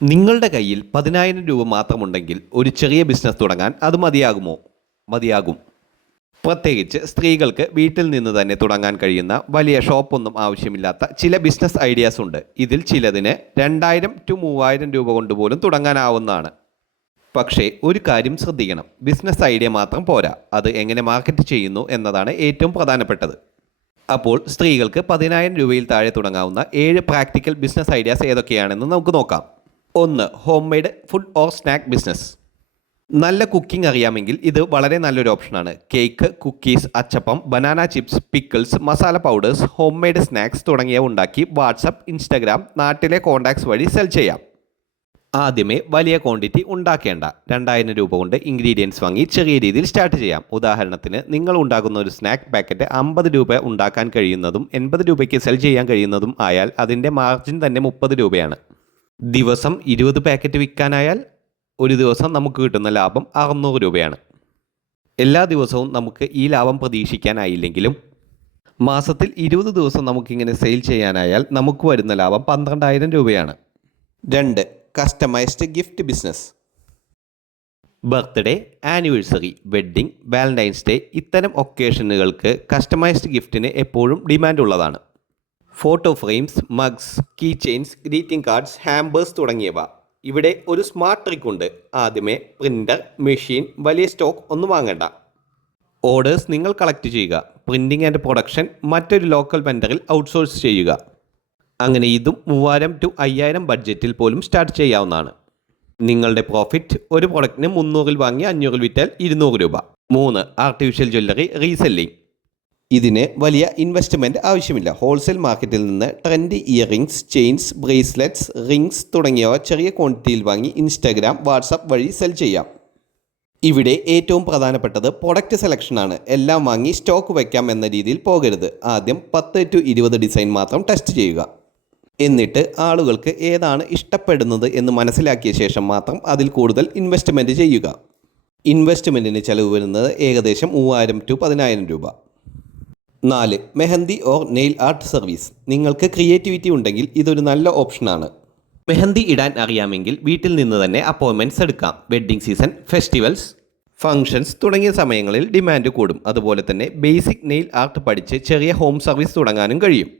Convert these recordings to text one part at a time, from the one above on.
നിങ്ങളുടെ കയ്യിൽ 10,000 രൂപ മാത്രമുണ്ടെങ്കിൽ ഒരു ചെറിയ ബിസിനസ് തുടങ്ങാൻ അത് മതിയാകുമോ? മതിയാകും. പ്രത്യേകിച്ച് സ്ത്രീകൾക്ക് വീട്ടിൽ നിന്ന് തന്നെ തുടങ്ങാൻ കഴിയുന്ന വലിയ ഷോപ്പൊന്നും ആവശ്യമില്ലാത്ത ചില ബിസിനസ് ഐഡിയാസ് ഉണ്ട്. ഇതിൽ ചിലതിന് 2,000 to 3,000 രൂപ കൊണ്ട് പോലും തുടങ്ങാനാവുന്നതാണ്. പക്ഷേ ഒരു കാര്യം ശ്രദ്ധിക്കണം, ബിസിനസ് ഐഡിയ മാത്രം പോരാ, അത് എങ്ങനെ മാർക്കറ്റ് ചെയ്യുന്നു എന്നതാണ് ഏറ്റവും പ്രധാനപ്പെട്ടത്. അപ്പോൾ സ്ത്രീകൾക്ക് 10,000 രൂപയിൽ താഴെ തുടങ്ങാവുന്ന 7 പ്രാക്ടിക്കൽ ബിസിനസ് ഐഡിയാസ് ഏതൊക്കെയാണെന്ന് നമുക്ക് നോക്കാം. 1. Home made food or snack business. നല്ല കുക്കിംഗ് അറിയാമെങ്കിൽ ഇത് വളരെ നല്ലൊരു ഓപ്ഷനാണ്. കേക്ക്, കുക്കീസ്, അച്ചപ്പം, banana chips, pickles, masala powders, home made snacks തുടങ്ങിയവ ഉണ്ടാക്കി വാട്സപ്പ്, ഇൻസ്റ്റഗ്രാം, നാട്ടിലെ കോൺടാക്ട്സ് വഴി സെൽ ചെയ്യാം. ആദ്യമേ വലിയ ക്വാണ്ടിറ്റി ഉണ്ടാക്കേണ്ട. 2,000 രൂപ കൊണ്ട് ഇൻഗ്രീഡിയൻസ് വാങ്ങി ചെറിയ രീതിയിൽ സ്റ്റാർട്ട് ചെയ്യാം. ഉദാഹരണത്തിന് നിങ്ങൾ ഉണ്ടാക്കുന്ന ഒരു സ്നാക്ക് പാക്കറ്റ് 50 രൂപ ഉണ്ടാക്കാൻ കഴിയുന്നതും 80 രൂപയ്ക്ക് സെൽ ചെയ്യാൻ കഴിയുന്നതും ആയാൽ അതിൻ്റെ മാർജിൻ തന്നെ 30 രൂപയാണ്. ദിവസം 20 പാക്കറ്റ് വിൽക്കാനായാൽ ഒരു ദിവസം നമുക്ക് കിട്ടുന്ന ലാഭം 600 രൂപയാണ്. എല്ലാ ദിവസവും നമുക്ക് ഈ ലാഭം പ്രതീക്ഷിക്കാനായില്ലെങ്കിലും മാസത്തിൽ 20 ദിവസം നമുക്കിങ്ങനെ സെയിൽ ചെയ്യാനായാൽ നമുക്ക് വരുന്ന ലാഭം 12,000 രൂപയാണ്. 2. Customized gift business. Birthday, anniversary, wedding, Valentine's Day ഇത്തരം ഒക്കേഷനുകൾക്ക് കസ്റ്റമൈസ്ഡ് ഗിഫ്റ്റിന് എപ്പോഴും ഡിമാൻഡ് ഉള്ളതാണ്. Photo frames, mugs, key chains, greeting cards, hampers തുടങ്ങിയവ. ഇവിടെ ഒരു സ്മാർട്ട് ട്രിക്ക് ഉണ്ട്. ആദ്യമേ പ്രിൻ്റർ, മെഷീൻ, വലിയ സ്റ്റോക്ക് ഒന്നും വാങ്ങണ്ട. ഓർഡേഴ്സ് നിങ്ങൾ കളക്ട് ചെയ്യുക. പ്രിൻറ്റിംഗ് ആൻഡ് പ്രൊഡക്ഷൻ മറ്റൊരു ലോക്കൽ വെൻഡറിൽ ഔട്ട്സോഴ്സ് ചെയ്യുക. അങ്ങനെ ഇതും 3,000 to 5,000 ബഡ്ജറ്റിൽ പോലും സ്റ്റാർട്ട് ചെയ്യാവുന്നതാണ്. നിങ്ങളുടെ പ്രോഫിറ്റ് ഒരു പ്രൊഡക്റ്റിന് 300-ൽ വാങ്ങി 500-ൽ വിറ്റാൽ 200 രൂപ. 3. Artificial jewellery reselling. ഇതിന് വലിയ ഇൻവെസ്റ്റ്മെൻറ്റ് ആവശ്യമില്ല. ഹോൾസെയിൽ മാർക്കറ്റിൽ നിന്ന് trendy earrings, chains, bracelets, rings തുടങ്ങിയവ ചെറിയ ക്വാണ്ടിറ്റിയിൽ വാങ്ങി ഇൻസ്റ്റാഗ്രാം, വാട്സപ്പ് വഴി സെൽ ചെയ്യാം. ഇവിടെ ഏറ്റവും പ്രധാനപ്പെട്ടത് പ്രൊഡക്റ്റ് സെലക്ഷനാണ്. എല്ലാം വാങ്ങി സ്റ്റോക്ക് വയ്ക്കാം എന്ന രീതിയിൽ പോകരുത്. ആദ്യം 10 to 20 ഡിസൈൻ മാത്രം ടെസ്റ്റ് ചെയ്യുക. എന്നിട്ട് ആളുകൾക്ക് ഏതാണ് ഇഷ്ടപ്പെടുന്നത് എന്ന് മനസ്സിലാക്കിയ ശേഷം മാത്രം അതിൽ കൂടുതൽ ഇൻവെസ്റ്റ്മെൻറ്റ് ചെയ്യുക. ഇൻവെസ്റ്റ്മെൻറ്റിന് ചിലവ് വരുന്നത് ഏകദേശം 3,000 to 10,000 രൂപ. 4. Mehndi or nail art service. നിങ്ങൾക്ക് ക്രിയേറ്റിവിറ്റി ഉണ്ടെങ്കിൽ ഇതൊരു നല്ല ഓപ്ഷനാണ്. മെഹന്തി ഇടാൻ അറിയാമെങ്കിൽ വീട്ടിൽ നിന്ന് തന്നെ അപ്പോയിൻമെൻറ്റ്സ് എടുക്കാം. വെഡ്ഡിംഗ് സീസൺ, ഫെസ്റ്റിവൽസ്, ഫംഗ്ഷൻസ് തുടങ്ങിയ സമയങ്ങളിൽ ഡിമാൻഡ് കൂടും. അതുപോലെ തന്നെ ബേസിക് നെയിൽ ആർട്ട് പഠിച്ച് ചെറിയ ഹോം സർവീസ് തുടങ്ങാനും കഴിയും.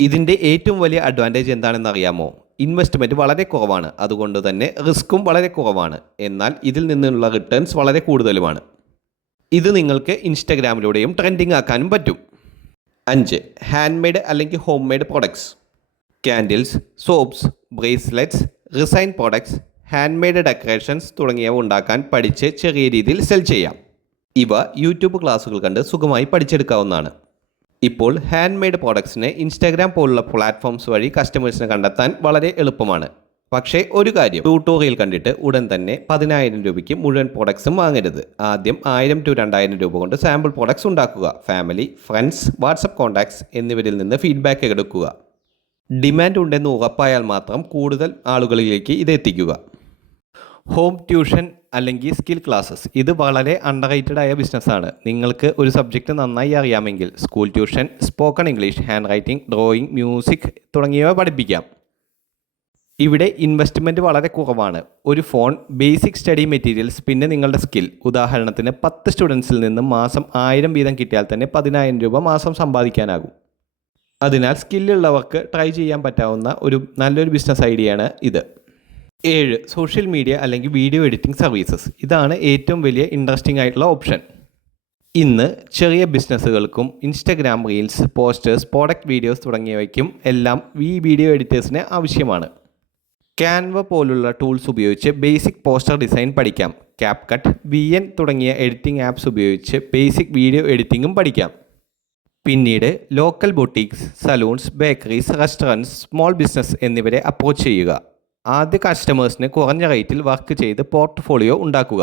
ഇതിൻ്റെ ഏറ്റവും വലിയ അഡ്വാൻറ്റേജ് എന്താണെന്ന് അറിയാമോ? ഇൻവെസ്റ്റ്മെൻറ്റ് വളരെ കുറവാണ്, അതുകൊണ്ട് തന്നെ റിസ്ക്കും വളരെ കുറവാണ്. എന്നാൽ ഇതിൽ നിന്നുള്ള റിട്ടേൺസ് വളരെ കൂടുതലുമാണ്. ഇത് നിങ്ങൾക്ക് ഇൻസ്റ്റഗ്രാമിലൂടെയും ട്രെൻഡിങ് ആക്കാനും പറ്റും. 5. ഹാൻഡ് മെയ്ഡ് അല്ലെങ്കിൽ home made products. Candles, soaps, bracelets, resin products, hand made decorations തുടങ്ങിയവ ഉണ്ടാക്കാൻ പഠിച്ച് ചെറിയ രീതിയിൽ സെൽ ചെയ്യാം. ഇവ യൂട്യൂബ് ക്ലാസ്സുകൾ കണ്ട് സുഖമായി പഠിച്ചെടുക്കാവുന്നതാണ്. ഇപ്പോൾ ഹാൻഡ് മെയ്ഡ് പ്രോഡക്ട്സിനെ ഇൻസ്റ്റാഗ്രാം പോലുള്ള പ്ലാറ്റ്ഫോംസ് വഴി കസ്റ്റമേഴ്സിനെ കണ്ടെത്താൻ വളരെ എളുപ്പമാണ്. പക്ഷേ ഒരു കാര്യം, ട്യൂട്ടോറിയൽ കണ്ടിട്ട് ഉടൻ തന്നെ 10,000 രൂപയ്ക്ക് മുഴുവൻ പ്രോഡക്ട്സും വാങ്ങരുത്. ആദ്യം 1,000 to 2,000 രൂപ കൊണ്ട് സാമ്പിൾ പ്രോഡക്ട്സ് ഉണ്ടാക്കുക. ഫാമിലി, ഫ്രണ്ട്സ്, വാട്സപ്പ് കോൺടാക്ട്സ് എന്നിവരിൽ നിന്ന് ഫീഡ്ബാക്ക് എടുക്കുക. ഡിമാൻഡ് ഉണ്ടെന്ന് ഉറപ്പായാൽ മാത്രം കൂടുതൽ ആളുകളിലേക്ക് ഇത് എത്തിക്കുക. ഹോം ട്യൂഷൻ അല്ലെങ്കിൽ സ്കിൽ ക്ലാസ്സസ്. ഇത് വളരെ അണ്ടർ റേറ്റഡ് ആയ ബിസിനസ്സാണ്. നിങ്ങൾക്ക് ഒരു സബ്ജക്റ്റ് നന്നായി അറിയാമെങ്കിൽ school tuition, spoken English, hand writing, drawing, music തുടങ്ങിയവ പഠിപ്പിക്കാം. ഇവിടെ ഇൻവെസ്റ്റ്മെൻറ്റ് വളരെ കുറവാണ്. ഒരു ഫോൺ, ബേസിക് സ്റ്റഡി മെറ്റീരിയൽസ്, പിന്നെ നിങ്ങളുടെ സ്കിൽ. ഉദാഹരണത്തിന് 10 സ്റ്റുഡൻസിൽ നിന്ന് മാസം 1,000 വീതം കിട്ടിയാൽ തന്നെ 10,000 രൂപ മാസം സമ്പാദിക്കാനാകും. അതിനാൽ സ്കില്ലുള്ളവർക്ക് ട്രൈ ചെയ്യാൻ പറ്റാവുന്ന ഒരു നല്ലൊരു ബിസിനസ് ഐഡിയയാണ് ഇത്. 7. സോഷ്യൽ മീഡിയ അല്ലെങ്കിൽ വീഡിയോ എഡിറ്റിംഗ് സർവീസസ്. ഇതാണ് ഏറ്റവും വലിയ ഇൻട്രസ്റ്റിംഗ് ആയിട്ടുള്ള ഓപ്ഷൻ. ഇന്ന് ചെറിയ ബിസിനസ്സുകൾക്കും Instagram reels, posters, product videos തുടങ്ങിയവയ്ക്കും എല്ലാം ഈ വീഡിയോ എഡിറ്റേഴ്സിന് ആവശ്യമാണ്. ക്യാൻവ പോലുള്ള ടൂൾസ് ഉപയോഗിച്ച് ബേസിക് പോസ്റ്റർ ഡിസൈൻ പഠിക്കാം. ക്യാപ്കട്ട്, VN തുടങ്ങിയ എഡിറ്റിംഗ് ആപ്സ് ഉപയോഗിച്ച് ബേസിക് വീഡിയോ എഡിറ്റിംഗും പഠിക്കാം. പിന്നീട് local boutiques, salons, bakeries, restaurants, small business എന്നിവരെ അപ്രോച്ച് ചെയ്യുക. ആദ്യ കസ്റ്റമേഴ്സിന് കുറഞ്ഞ റേറ്റിൽ വർക്ക് ചെയ്ത് പോർട്ട്ഫോളിയോ ഉണ്ടാക്കുക.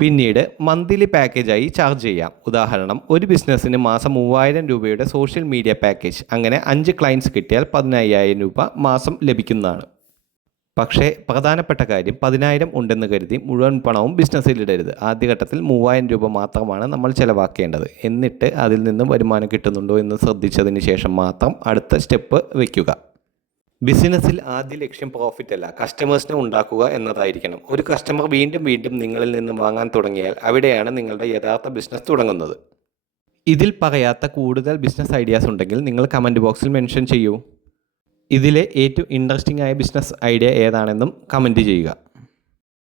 പിന്നീട് മന്ത്ലി പാക്കേജായി ചാർജ് ചെയ്യാം. ഉദാഹരണം, ഒരു ബിസിനസ്സിന് മാസം 3,000 രൂപയുടെ സോഷ്യൽ മീഡിയ പാക്കേജ്. അങ്ങനെ 5 ക്ലയൻറ്റ്സ് കിട്ടിയാൽ 15,000 രൂപ മാസം ലഭിക്കുന്നതാണ്. പക്ഷേ പ്രധാനപ്പെട്ട കാര്യം, 10,000 ഉണ്ടെന്ന് കരുതി മുഴുവൻ പണവും ബിസിനസ്സിലിടരുത്. ആദ്യഘട്ടത്തിൽ 3,000 രൂപ മാത്രമാണ് നമ്മൾ ചിലവാക്കേണ്ടത്. എന്നിട്ട് അതിൽ നിന്ന് വരുമാനം കിട്ടുന്നുണ്ടോ എന്ന് ശ്രദ്ധിച്ചതിന് ശേഷം മാത്രം അടുത്ത സ്റ്റെപ്പ് വയ്ക്കുക. ബിസിനസ്സിൽ ആദ്യ ലക്ഷ്യം പ്രോഫിറ്റ് അല്ല, കസ്റ്റമേഴ്സിനെ ഉണ്ടാക്കുക എന്നതായിരിക്കണം. ഒരു കസ്റ്റമർ വീണ്ടും വീണ്ടും നിങ്ങളിൽ നിന്ന് വാങ്ങാൻ തുടങ്ങിയാൽ അവിടെയാണ് നിങ്ങളുടെ യഥാർത്ഥ ബിസിനസ് തുടങ്ങുന്നത്. ഇതിൽ പറയാത്ത കൂടുതൽ ബിസിനസ് ഐഡിയാസ് ഉണ്ടെങ്കിൽ നിങ്ങൾ കമൻറ്റ് ബോക്സിൽ മെൻഷൻ ചെയ്യൂ. ഇതിലെ ഏറ്റവും ഇൻട്രസ്റ്റിംഗ് ആയ ബിസിനസ് ഐഡിയ ഏതാണെന്നും കമൻറ്റ് ചെയ്യുക.